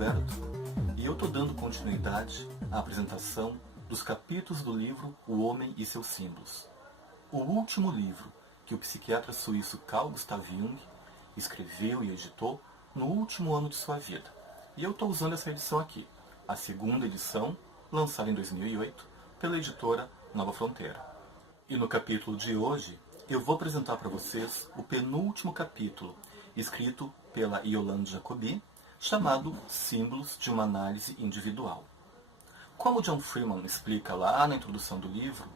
Roberto e eu estou dando continuidade à apresentação dos capítulos do livro O Homem e seus Símbolos, o último livro que o psiquiatra suíço Carl Gustav Jung escreveu e editou no último ano de sua vida. E eu estou usando essa edição aqui, a segunda edição, lançada em 2008 pela editora Nova Fronteira. E no capítulo de hoje, eu vou apresentar para vocês o penúltimo capítulo, escrito pela Yolande Jacobi, chamado Símbolos de uma Análise Individual. Como John Freeman explica lá na introdução do livro,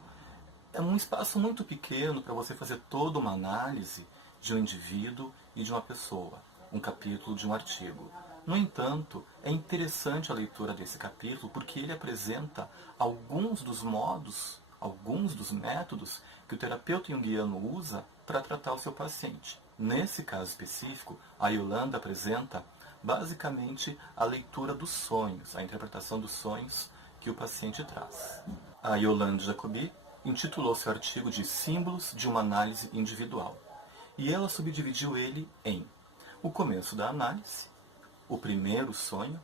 é um espaço muito pequeno para você fazer toda uma análise de um indivíduo e de uma pessoa, um capítulo de um artigo. No entanto, é interessante a leitura desse capítulo porque ele apresenta alguns dos modos, alguns dos métodos que o terapeuta junguiano usa para tratar o seu paciente. Nesse caso específico, a Yolanda apresenta basicamente a leitura dos sonhos, a interpretação dos sonhos que o paciente traz. A Yolande Jacobi intitulou seu artigo de Símbolos de uma Análise Individual. E ela subdividiu ele em o começo da análise, o primeiro sonho,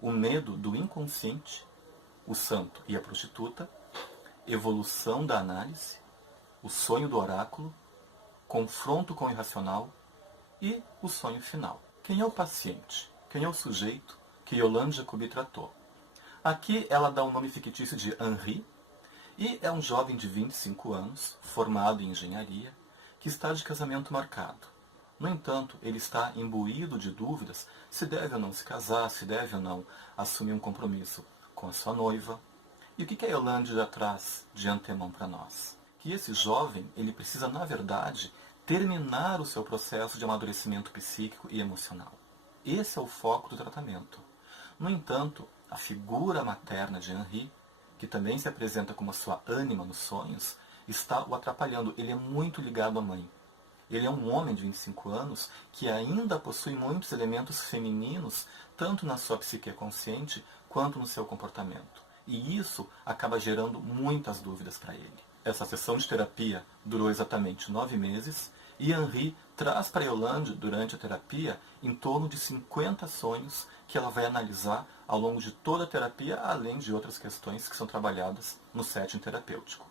o medo do inconsciente, o santo e a prostituta, evolução da análise, o sonho do oráculo, confronto com o irracional e o sonho final. Quem é o paciente? Quem é o sujeito que Yolande Jacobi tratou? Aqui ela dá o nome fictício de Henri e é um jovem de 25 anos, formado em engenharia, que está de casamento marcado. No entanto, ele está imbuído de dúvidas se deve ou não se casar, se deve ou não assumir um compromisso com a sua noiva. E o que a Yolande já traz de antemão para nós? Que esse jovem, ele precisa, na verdade, terminar o seu processo de amadurecimento psíquico e emocional. Esse é o foco do tratamento. No entanto, a figura materna de Henri, que também se apresenta como a sua ânima nos sonhos, está o atrapalhando. Ele é muito ligado à mãe. Ele é um homem de 25 anos que ainda possui muitos elementos femininos, tanto na sua psique consciente quanto no seu comportamento. E isso acaba gerando muitas dúvidas para ele. Essa sessão de terapia durou exatamente 9 meses e Henri traz para Yolande, durante a terapia, em torno de 50 sonhos que ela vai analisar ao longo de toda a terapia, além de outras questões que são trabalhadas no setting terapêutico.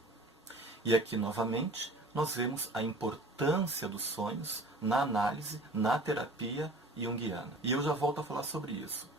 E aqui, novamente, nós vemos a importância dos sonhos na análise, na terapia junguiana. E eu já volto a falar sobre isso.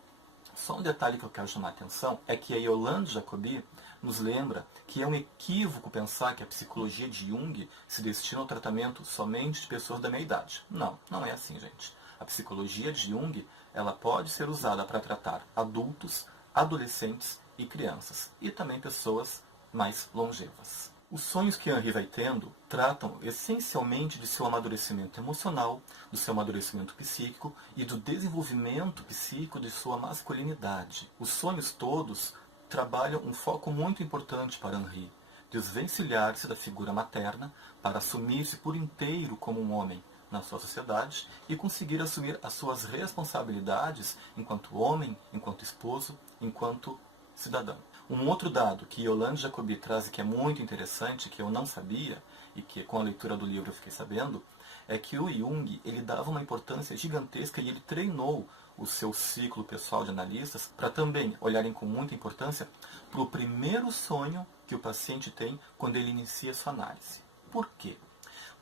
Só um detalhe que eu quero chamar a atenção é que a Yolande Jacobi nos lembra que é um equívoco pensar que a psicologia de Jung se destina ao tratamento somente de pessoas da meia idade. Não, não é assim, gente. A psicologia de Jung, ela pode ser usada para tratar adultos, adolescentes e crianças, e também pessoas mais longevas. Os sonhos que Henri vai tendo tratam essencialmente de seu amadurecimento emocional, do seu amadurecimento psíquico e do desenvolvimento psíquico de sua masculinidade. Os sonhos todos trabalham um foco muito importante para Henri, desvencilhar-se da figura materna para assumir-se por inteiro como um homem na sua sociedade e conseguir assumir as suas responsabilidades enquanto homem, enquanto esposo, enquanto cidadão. Um outro dado que Yolande Jacobi traz e que é muito interessante, que eu não sabia, e que com a leitura do livro eu fiquei sabendo, é que o Jung ele dava uma importância gigantesca e ele treinou o seu ciclo pessoal de analistas para também olharem com muita importância para o primeiro sonho que o paciente tem quando ele inicia sua análise. Por quê?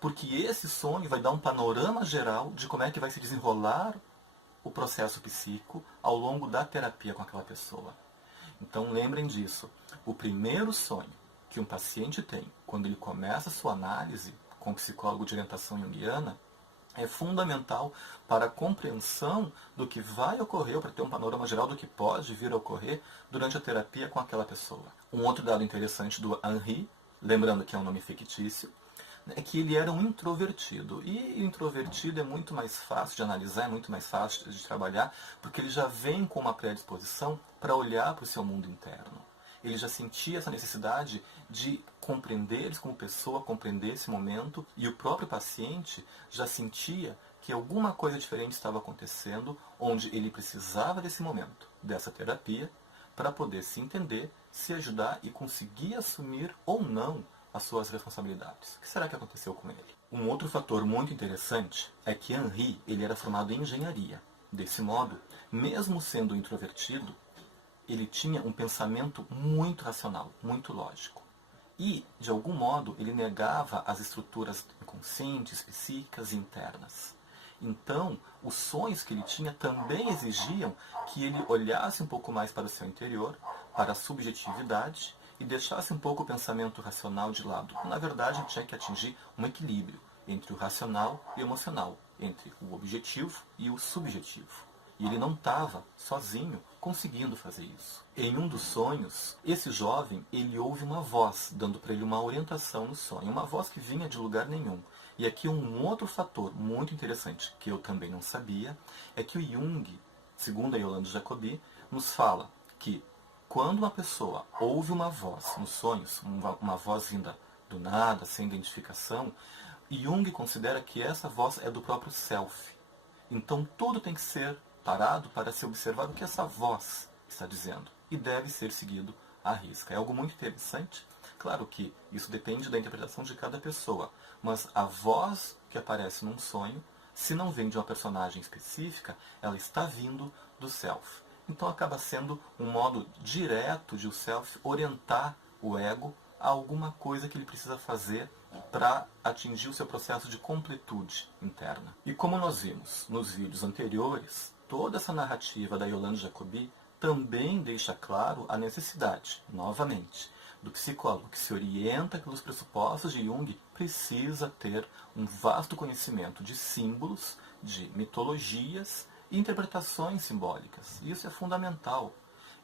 Porque esse sonho vai dar um panorama geral de como é que vai se desenrolar o processo psíquico ao longo da terapia com aquela pessoa. Então lembrem disso. O primeiro sonho que um paciente tem quando ele começa a sua análise com o psicólogo de orientação junguiana é fundamental para a compreensão do que vai ocorrer, ou para ter um panorama geral do que pode vir a ocorrer durante a terapia com aquela pessoa. Um outro dado interessante do Henri, lembrando que é um nome fictício, é que ele era um introvertido. E o introvertido é muito mais fácil de analisar, é muito mais fácil de trabalhar, porque ele já vem com uma predisposição para olhar para o seu mundo interno. Ele já sentia essa necessidade de compreender-se como pessoa, compreender esse momento, e o próprio paciente já sentia que alguma coisa diferente estava acontecendo, onde ele precisava desse momento, dessa terapia, para poder se entender, se ajudar e conseguir assumir ou não as suas responsabilidades. O que será que aconteceu com ele? Um outro fator muito interessante é que Henri ele era formado em engenharia. Desse modo, mesmo sendo introvertido, ele tinha um pensamento muito racional, muito lógico. E, de algum modo, ele negava as estruturas inconscientes, psíquicas e internas. Então, os sonhos que ele tinha também exigiam que ele olhasse um pouco mais para o seu interior, para a subjetividade, e deixasse um pouco o pensamento racional de lado. Na verdade, ele tinha que atingir um equilíbrio entre o racional e o emocional, entre o objetivo e o subjetivo. E ele não estava sozinho conseguindo fazer isso. Em um dos sonhos, esse jovem, ele ouve uma voz dando para ele uma orientação no sonho, uma voz que vinha de lugar nenhum. E aqui um outro fator muito interessante, que eu também não sabia, é que o Jung, segundo a Yolande Jacobi, nos fala que quando uma pessoa ouve uma voz nos sonhos, uma voz vinda do nada, sem identificação, Jung considera que essa voz é do próprio self. Então tudo tem que ser parado para se observar o que essa voz está dizendo e deve ser seguido à risca. É algo muito interessante. Claro que isso depende da interpretação de cada pessoa, mas a voz que aparece num sonho, se não vem de uma personagem específica, ela está vindo do self. Então acaba sendo um modo direto de o self orientar o ego a alguma coisa que ele precisa fazer para atingir o seu processo de completude interna. E como nós vimos nos vídeos anteriores, toda essa narrativa da Yolande Jacobi também deixa claro a necessidade, novamente, do psicólogo que se orienta pelos pressupostos de Jung precisa ter um vasto conhecimento de símbolos, de mitologias e interpretações simbólicas. Isso é fundamental.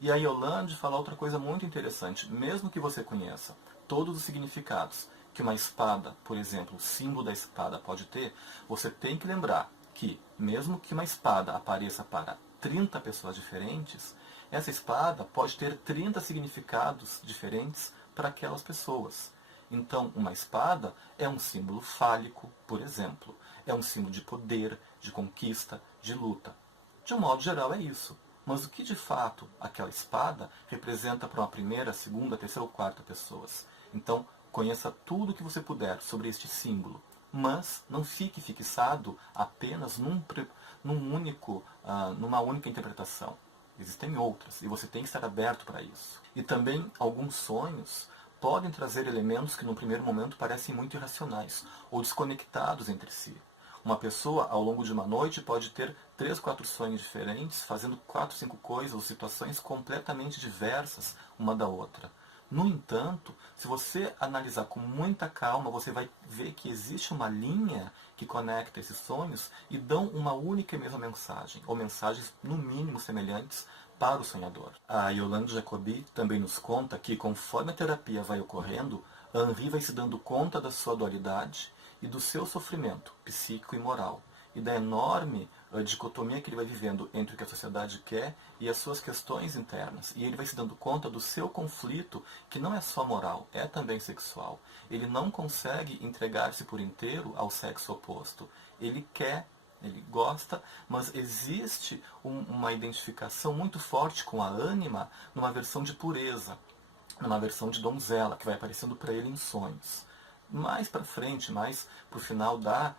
E a Yolande fala outra coisa muito interessante. Mesmo que você conheça todos os significados que uma espada, por exemplo, o símbolo da espada pode ter, você tem que lembrar que, mesmo que uma espada apareça para 30 pessoas diferentes, essa espada pode ter 30 significados diferentes para aquelas pessoas. Então, uma espada é um símbolo fálico, por exemplo. É um símbolo de poder, de conquista, de luta. De um modo geral, é isso. Mas o que de fato aquela espada representa para uma primeira, segunda, terceira ou quarta pessoas? Então, conheça tudo o que você puder sobre este símbolo. Mas não fique fixado apenas numa única interpretação. Existem outras, e você tem que estar aberto para isso. E também alguns sonhos podem trazer elementos que no primeiro momento parecem muito irracionais ou desconectados entre si. Uma pessoa, ao longo de uma noite, pode ter 3, 4 sonhos diferentes, fazendo 4, 5 coisas ou situações completamente diversas uma da outra. No entanto, se você analisar com muita calma, você vai ver que existe uma linha que conecta esses sonhos e dão uma única e mesma mensagem, ou mensagens no mínimo semelhantes para o sonhador. A Yolande Jacobi também nos conta que, conforme a terapia vai ocorrendo, Henri vai se dando conta da sua dualidade e do seu sofrimento psíquico e moral, e da enorme dicotomia que ele vai vivendo entre o que a sociedade quer e as suas questões internas. E ele vai se dando conta do seu conflito, que não é só moral, é também sexual. Ele não consegue entregar-se por inteiro ao sexo oposto. Ele quer, ele gosta, mas existe uma identificação muito forte com a ânima numa versão de pureza, numa versão de donzela, que vai aparecendo para ele em sonhos. Mais para frente, mais para o final da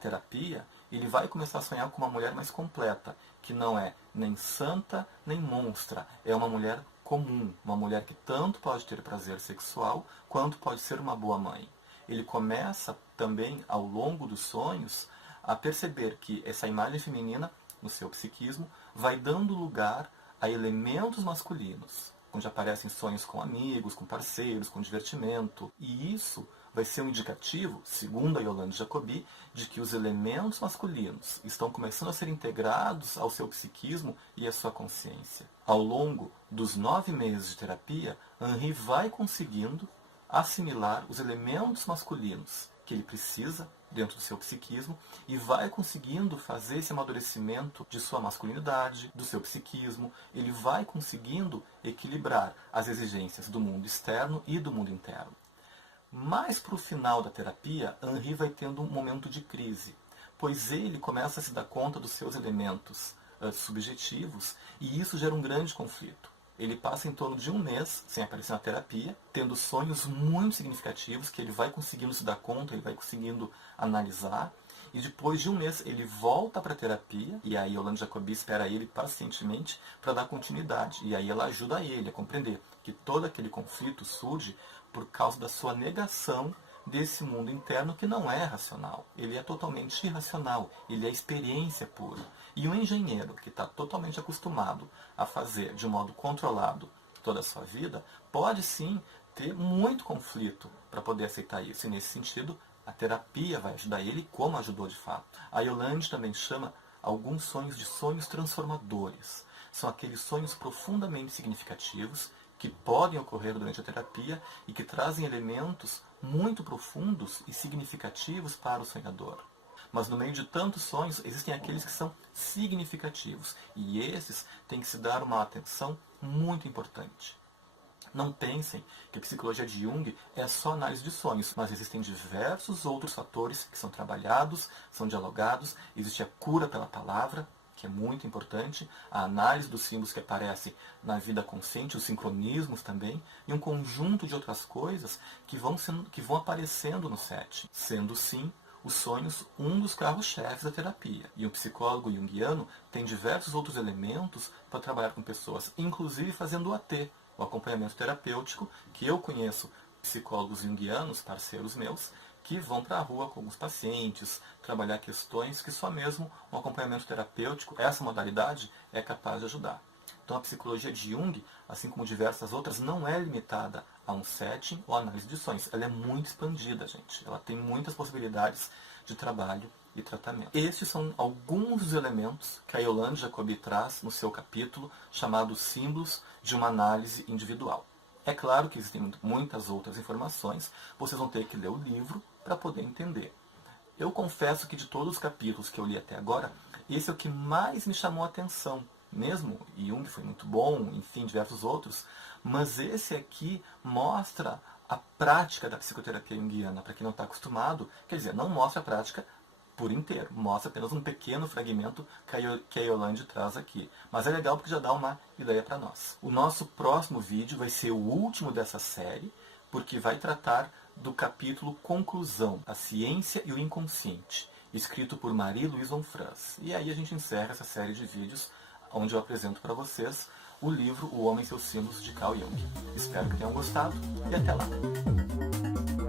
terapia, ele vai começar a sonhar com uma mulher mais completa, que não é nem santa nem monstra, é uma mulher comum, uma mulher que tanto pode ter prazer sexual, quanto pode ser uma boa mãe. Ele começa também, ao longo dos sonhos, a perceber que essa imagem feminina, no seu psiquismo, vai dando lugar a elementos masculinos, onde aparecem sonhos com amigos, com parceiros, com divertimento, e isso vai ser um indicativo, segundo a Yolande Jacobi, de que os elementos masculinos estão começando a ser integrados ao seu psiquismo e à sua consciência. Ao longo dos 9 meses de terapia, Henri vai conseguindo assimilar os elementos masculinos que ele precisa dentro do seu psiquismo e vai conseguindo fazer esse amadurecimento de sua masculinidade, do seu psiquismo. Ele vai conseguindo equilibrar as exigências do mundo externo e do mundo interno. Mais para o final da terapia, Henri vai tendo um momento de crise, pois ele começa a se dar conta dos seus elementos subjetivos e isso gera um grande conflito. Ele passa em torno de 1 mês sem aparecer na terapia, tendo sonhos muito significativos que ele vai conseguindo se dar conta, ele vai conseguindo analisar, e depois de um mês ele volta para a terapia, e aí Yolande Jacobi espera ele pacientemente para dar continuidade, e aí ela ajuda ele a compreender que todo aquele conflito surge por causa da sua negação desse mundo interno que não é racional. Ele é totalmente irracional, ele é experiência pura. E um engenheiro que está totalmente acostumado a fazer de modo controlado toda a sua vida, pode sim ter muito conflito para poder aceitar isso. E nesse sentido, a terapia vai ajudar ele, como ajudou de fato. A Yolande também chama alguns sonhos de sonhos transformadores. São aqueles sonhos profundamente significativos que podem ocorrer durante a terapia e que trazem elementos muito profundos e significativos para o sonhador. Mas no meio de tantos sonhos, existem aqueles que são significativos. E esses têm que se dar uma atenção muito importante. Não pensem que a psicologia de Jung é só análise de sonhos, mas existem diversos outros fatores que são trabalhados, são dialogados. Existe a cura pela palavra, que é muito importante, a análise dos símbolos que aparecem na vida consciente, os sincronismos também, e um conjunto de outras coisas que vão aparecendo no set, sendo sim os sonhos um dos carros-chefes da terapia. E o psicólogo junguiano tem diversos outros elementos para trabalhar com pessoas, inclusive fazendo o AT, o acompanhamento terapêutico, que eu conheço psicólogos junguianos, parceiros meus, que vão para a rua com alguns pacientes, trabalhar questões que só mesmo um acompanhamento terapêutico, essa modalidade, é capaz de ajudar. Então a psicologia de Jung, assim como diversas outras, não é limitada a um setting ou análise de sonhos. Ela é muito expandida, gente. Ela tem muitas possibilidades de trabalho e tratamento. Estes são alguns dos elementos que a Yolande Jacobi traz no seu capítulo chamado Símbolos de uma Análise Individual. É claro que existem muitas outras informações, vocês vão ter que ler o livro para poder entender. Eu confesso que de todos os capítulos que eu li até agora, esse é o que mais me chamou a atenção. Mesmo Jung foi muito bom, enfim, diversos outros, mas esse aqui mostra a prática da psicoterapia junguiana. Para quem não está acostumado, quer dizer, não mostra a prática por inteiro, mostra apenas um pequeno fragmento que a Yolande traz aqui. Mas é legal porque já dá uma ideia para nós. O nosso próximo vídeo vai ser o último dessa série, porque vai tratar do capítulo Conclusão, a Ciência e o Inconsciente, escrito por Marie-Louise Onfrance. E aí a gente encerra essa série de vídeos onde eu apresento para vocês o livro O Homem e seus Símbolos, de Carl Jung. Espero que tenham gostado e até lá!